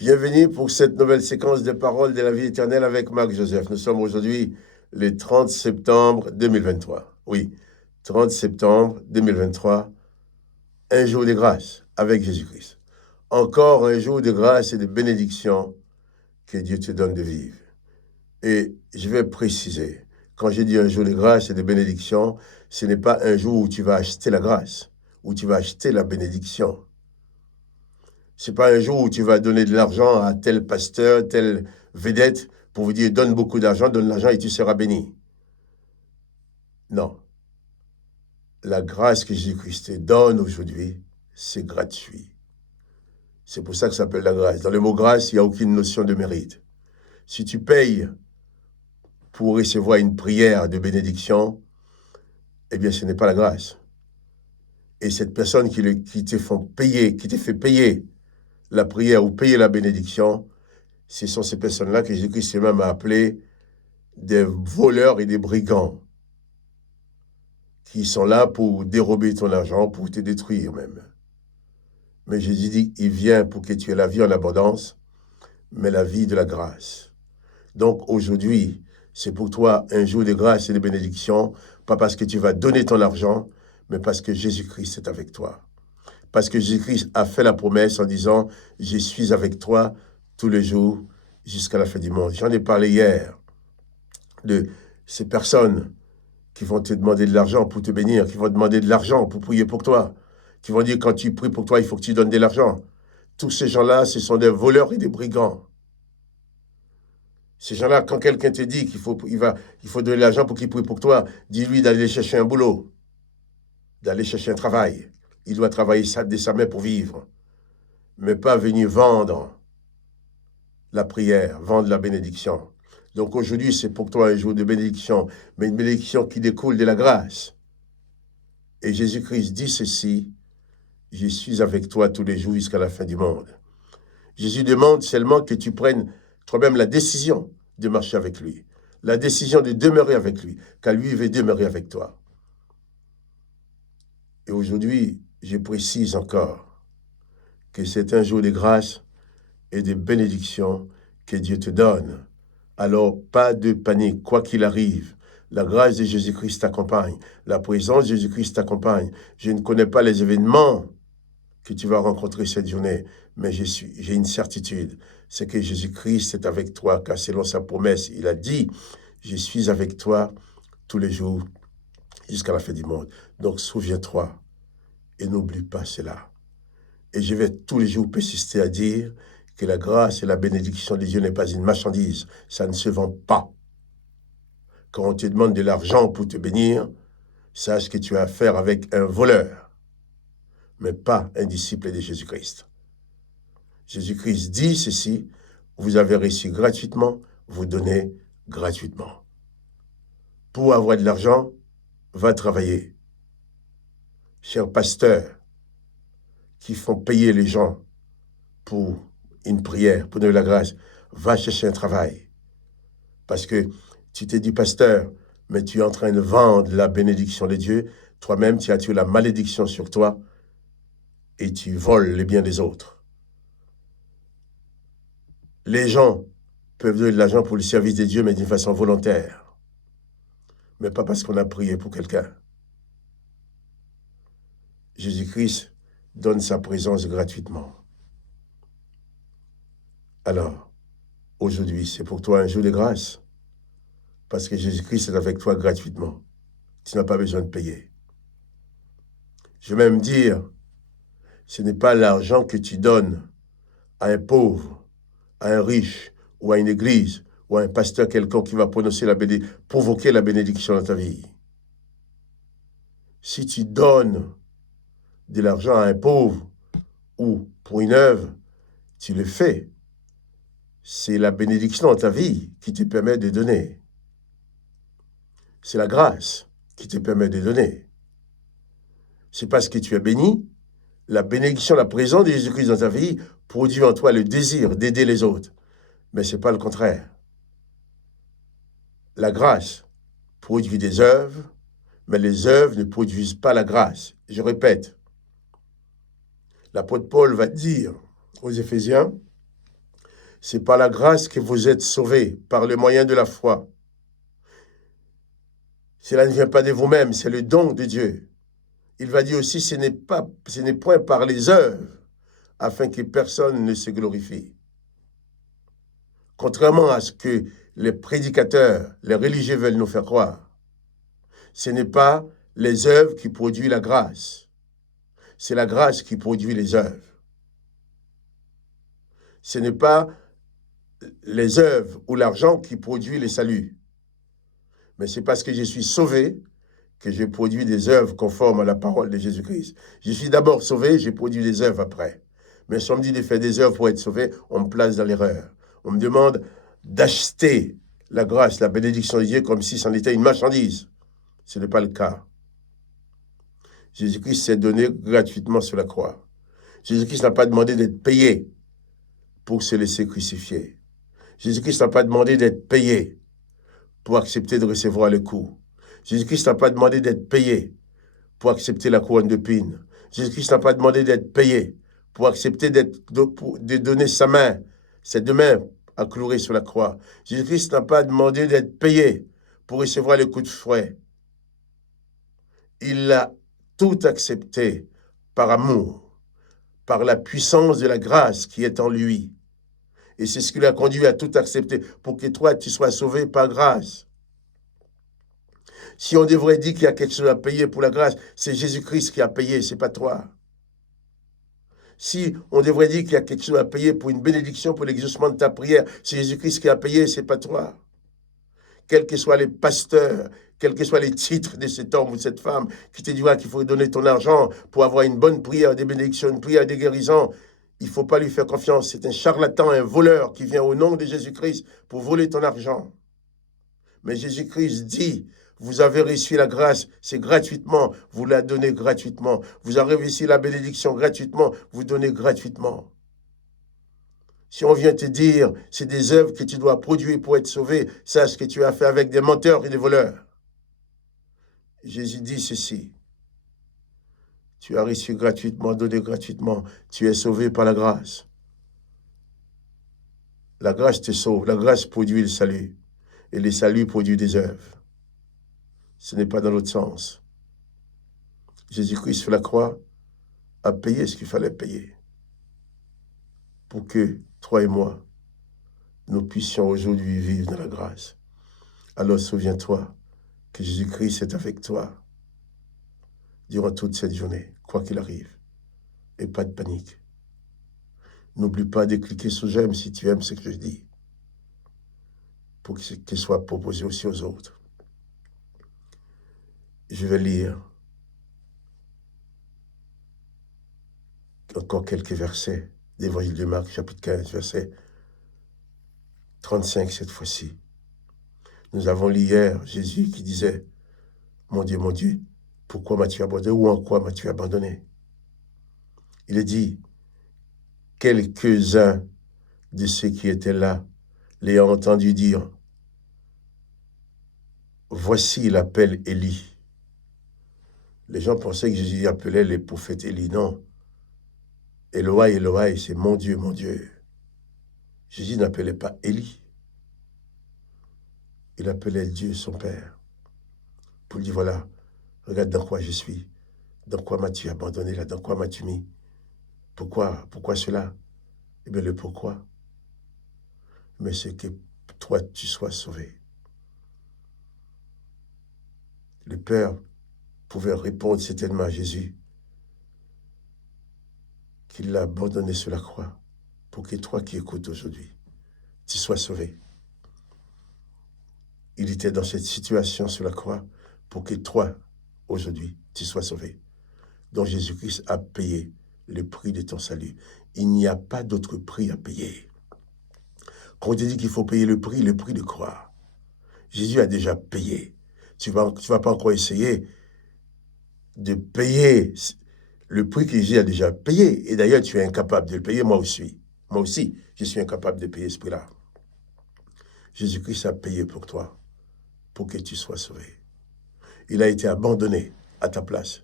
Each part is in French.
Bienvenue pour cette nouvelle séquence de paroles de la vie éternelle avec Marc Joseph. Nous sommes aujourd'hui le 30 septembre 2023. Oui, 30 septembre 2023, un jour de grâce avec Jésus-Christ. Encore un jour de grâce et de bénédiction que Dieu te donne de vivre. Et je vais préciser, quand je dis un jour de grâce et de bénédiction, ce n'est pas un jour où tu vas acheter la grâce, où tu vas acheter la bénédiction. Ce n'est pas un jour où tu vas donner de l'argent à tel pasteur, telle vedette, pour vous dire donne beaucoup d'argent, donne l'argent et tu seras béni. Non. La grâce que Jésus-Christ te donne aujourd'hui, c'est gratuit. C'est pour ça que ça s'appelle la grâce. Dans le mot grâce, il n'y a aucune notion de mérite. Si tu payes pour recevoir une prière de bénédiction, eh bien, ce n'est pas la grâce. Et cette personne qui te fait payer la prière ou payer la bénédiction, ce sont ces personnes-là que Jésus-Christ même a appelées des voleurs et des brigands qui sont là pour dérober ton argent, pour te détruire même. Mais Jésus dit, il vient pour que tu aies la vie en abondance, mais la vie de la grâce. Donc aujourd'hui, c'est pour toi un jour de grâce et de bénédiction, pas parce que tu vas donner ton argent, mais parce que Jésus-Christ est avec toi. Parce que Jésus-Christ a fait la promesse en disant, je suis avec toi tous les jours jusqu'à la fin du monde. J'en ai parlé hier de ces personnes qui vont te demander de l'argent pour te bénir, qui vont te demander de l'argent pour prier pour toi, qui vont dire quand tu pries pour toi, il faut que tu donnes de l'argent. Tous ces gens-là, ce sont des voleurs et des brigands. Ces gens-là, quand quelqu'un te dit qu'il faut donner de l'argent pour qu'il prie pour toi, dis-lui d'aller chercher un boulot, d'aller chercher un travail. Il doit travailler de sa main pour vivre, mais pas venir vendre la prière, vendre la bénédiction. Donc aujourd'hui, c'est pour toi un jour de bénédiction, mais une bénédiction qui découle de la grâce. Et Jésus-Christ dit ceci, je suis avec toi tous les jours jusqu'à la fin du monde. Jésus demande seulement que tu prennes toi-même la décision de marcher avec lui, la décision de demeurer avec lui, car lui veut demeurer avec toi. Et aujourd'hui, je précise encore que c'est un jour de grâce et de bénédiction que Dieu te donne. Alors, pas de panique, quoi qu'il arrive. La grâce de Jésus-Christ t'accompagne. La présence de Jésus-Christ t'accompagne. Je ne connais pas les événements que tu vas rencontrer cette journée, mais j'ai une certitude, c'est que Jésus-Christ est avec toi, car selon sa promesse, il a dit, je suis avec toi tous les jours jusqu'à la fin du monde. Donc, souviens-toi et n'oublie pas cela. Et je vais tous les jours persister à dire que la grâce et la bénédiction de Dieu n'est pas une marchandise. Ça ne se vend pas. Quand on te demande de l'argent pour te bénir, sache que tu as affaire avec un voleur, mais pas un disciple de Jésus-Christ. Jésus-Christ dit ceci, vous avez reçu gratuitement, vous donnez gratuitement. Pour avoir de l'argent, va travailler. Chers pasteurs qui font payer les gens pour une prière, pour donner la grâce, va chercher un travail. Parce que tu t'es dit pasteur, mais tu es en train de vendre la bénédiction de Dieu. Toi-même, tu as tué la malédiction sur toi et tu voles les biens des autres. Les gens peuvent donner de l'argent pour le service de Dieu, mais d'une façon volontaire. Mais pas parce qu'on a prié pour quelqu'un. Jésus-Christ donne sa présence gratuitement. Alors, aujourd'hui, c'est pour toi un jour de grâce, parce que Jésus-Christ est avec toi gratuitement. Tu n'as pas besoin de payer. Je vais même dire, ce n'est pas l'argent que tu donnes à un pauvre, à un riche, ou à une église, ou à un pasteur quelconque qui va provoquer la bénédiction dans ta vie. Si tu donnes de l'argent à un pauvre, ou pour une œuvre, tu le fais. C'est la bénédiction dans ta vie qui te permet de donner. C'est la grâce qui te permet de donner. C'est parce que tu es béni, la bénédiction, la présence de Jésus-Christ dans ta vie produit en toi le désir d'aider les autres. Mais ce n'est pas le contraire. La grâce produit des œuvres, mais les œuvres ne produisent pas la grâce. Je répète, l'apôtre Paul va dire aux Éphésiens, C'est par la grâce que vous êtes sauvés, par le moyen de la foi. Cela ne vient pas de vous-même, c'est le don de Dieu. Il va dire aussi, ce n'est point par les œuvres, afin que personne ne se glorifie. Contrairement à ce que les prédicateurs, les religieux veulent nous faire croire, ce n'est pas les œuvres qui produisent la grâce, c'est la grâce qui produit les œuvres. Ce n'est pas les œuvres ou l'argent qui produit le salut, mais c'est parce que je suis sauvé que j'ai produit des œuvres conformes à la parole de Jésus-Christ. Je suis d'abord sauvé, j'ai produit des œuvres après. Mais si on me dit de faire des œuvres pour être sauvé, on me place dans l'erreur. On me demande d'acheter la grâce, la bénédiction de Dieu comme si c'en était une marchandise. Ce n'est pas le cas. Jésus-Christ s'est donné gratuitement sur la croix. Jésus-Christ n'a pas demandé d'être payé pour se laisser crucifier. Jésus-Christ n'a pas demandé d'être payé pour accepter de recevoir le coup. Jésus-Christ n'a pas demandé d'être payé pour accepter la couronne d'épines. Jésus-Christ n'a pas demandé d'être payé pour accepter de donner sa main, ses deux mains à clouer sur la croix. Jésus-Christ n'a pas demandé d'être payé pour recevoir le coup de fouet. Il a tout accepté par amour, par la puissance de la grâce qui est en lui. Et c'est ce qui l'a conduit à tout accepter pour que toi, tu sois sauvé par grâce. Si on devrait dire qu'il y a quelque chose à payer pour la grâce, c'est Jésus-Christ qui a payé, c'est pas toi. Si on devrait dire qu'il y a quelque chose à payer pour une bénédiction, pour l'exaucement de ta prière, c'est Jésus-Christ qui a payé, c'est pas toi. Quels que soient les pasteurs, quels que soient les titres de cet homme ou de cette femme qui te dira qu'il faut donner ton argent pour avoir une bonne prière, des bénédictions, une prière, des guérisons, il ne faut pas lui faire confiance. C'est un charlatan, un voleur qui vient au nom de Jésus-Christ pour voler ton argent. Mais Jésus-Christ dit, vous avez reçu la grâce, c'est gratuitement, vous la donnez gratuitement. Vous avez reçu la bénédiction gratuitement, vous donnez gratuitement. Si on vient te dire, c'est des œuvres que tu dois produire pour être sauvé, sache que tu as fait avec des menteurs et des voleurs. Jésus dit ceci, tu as reçu gratuitement, donné gratuitement, tu es sauvé par la grâce. La grâce te sauve, la grâce produit le salut, et le salut produit des œuvres. Ce n'est pas dans l'autre sens. Jésus-Christ sur la croix a payé ce qu'il fallait payer pour que toi et moi, nous puissions aujourd'hui vivre dans la grâce. Alors souviens-toi que Jésus-Christ est avec toi durant toute cette journée, quoi qu'il arrive, et pas de panique. N'oublie pas de cliquer sur j'aime si tu aimes ce que je dis, pour que ce soit proposé aussi aux autres. Je vais lire encore quelques versets d'Évangile de Marc, chapitre 15, verset 35 cette fois-ci. Nous avons lu hier Jésus qui disait, mon Dieu, pourquoi m'as-tu abandonné ou en quoi m'as-tu abandonné? Il est dit, quelques-uns de ceux qui étaient là l'ayant entendu dire, voici il appelle Élie. Les gens pensaient que Jésus appelait les prophètes Élie. Non. Eloi, Eloi, c'est mon Dieu, mon Dieu. Jésus n'appelait pas Élie. Il appelait Dieu, son Père, pour lui dire, voilà, regarde dans quoi je suis. Dans quoi m'as-tu abandonné là? Dans quoi m'as-tu mis? Pourquoi cela? Eh bien, le pourquoi. Mais c'est que toi, tu sois sauvé. Le Père pouvait répondre certainement à Jésus qu'il l'a abandonné sur la croix pour que toi qui écoutes aujourd'hui, tu sois sauvé. Il était dans cette situation sur la croix pour que toi, aujourd'hui, tu sois sauvé. Donc Jésus-Christ a payé le prix de ton salut. Il n'y a pas d'autre prix à payer. Quand on te dit qu'il faut payer le prix de croire, Jésus a déjà payé. Tu vas pas encore essayer de payer le prix que Jésus a déjà payé. Et d'ailleurs, tu es incapable de le payer, moi aussi. Moi aussi, je suis incapable de payer ce prix-là. Jésus-Christ a payé pour toi, pour que tu sois sauvé. Il a été abandonné à ta place,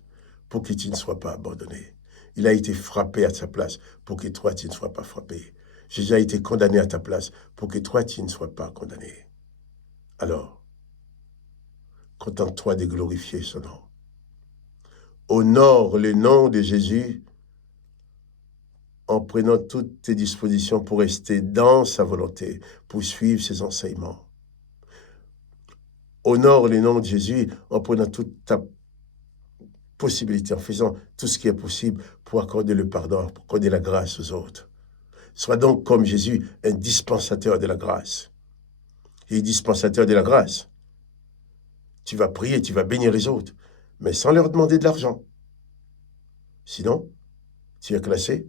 pour que tu ne sois pas abandonné. Il a été frappé à ta place, pour que toi, tu ne sois pas frappé. Jésus a été condamné à ta place pour que toi, tu ne sois pas condamné. Alors, contente-toi de glorifier son nom. Honore le nom de Jésus en prenant toutes tes dispositions pour rester dans sa volonté, pour suivre ses enseignements. Honore le nom de Jésus en prenant toute ta possibilité, en faisant tout ce qui est possible pour accorder le pardon, pour accorder la grâce aux autres. Sois donc comme Jésus, un dispensateur de la grâce. Et dispensateur de la grâce. Tu vas prier, tu vas bénir les autres, mais sans leur demander de l'argent. Sinon, tu es classé.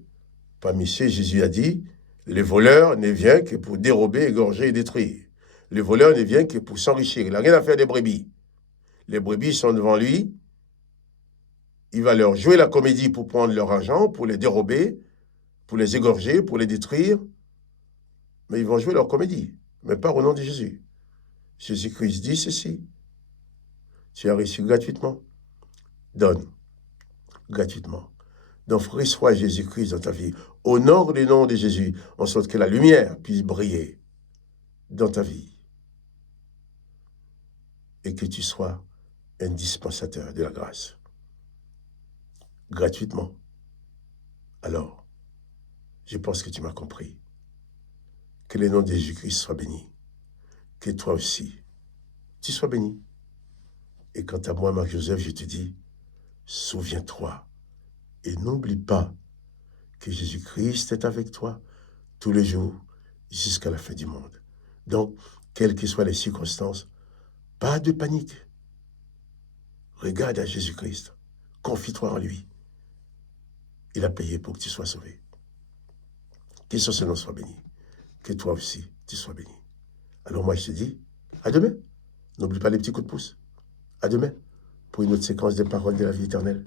Parmi ceux, Jésus a dit, le voleur ne vient que pour dérober, égorger et détruire. Le voleur ne vient que pour s'enrichir. Il n'a rien à faire des brebis. Les brebis sont devant lui. Il va leur jouer la comédie pour prendre leur argent, pour les dérober, pour les égorger, pour les détruire. Mais ils vont jouer leur comédie, mais pas au nom de Jésus. Jésus-Christ dit ceci. Tu as reçu gratuitement. Donne gratuitement. Donc, reçois Jésus-Christ dans ta vie. Honore le nom de Jésus, en sorte que la lumière puisse briller dans ta vie. Et que tu sois un dispensateur de la grâce. Gratuitement. Alors, je pense que tu m'as compris. Que le nom de Jésus-Christ soit béni. Que toi aussi, tu sois béni. Et quant à moi, Marc-Joseph, je te dis, souviens-toi et n'oublie pas que Jésus-Christ est avec toi tous les jours jusqu'à la fin du monde. Donc, quelles que soient les circonstances, pas de panique. Regarde à Jésus-Christ. Confie-toi en lui. Il a payé pour que tu sois sauvé. Que son nom soit béni. Que toi aussi, tu sois béni. Alors moi, je te dis, à demain. N'oublie pas les petits coups de pouce. À demain pour une autre séquence des paroles de la vie éternelle.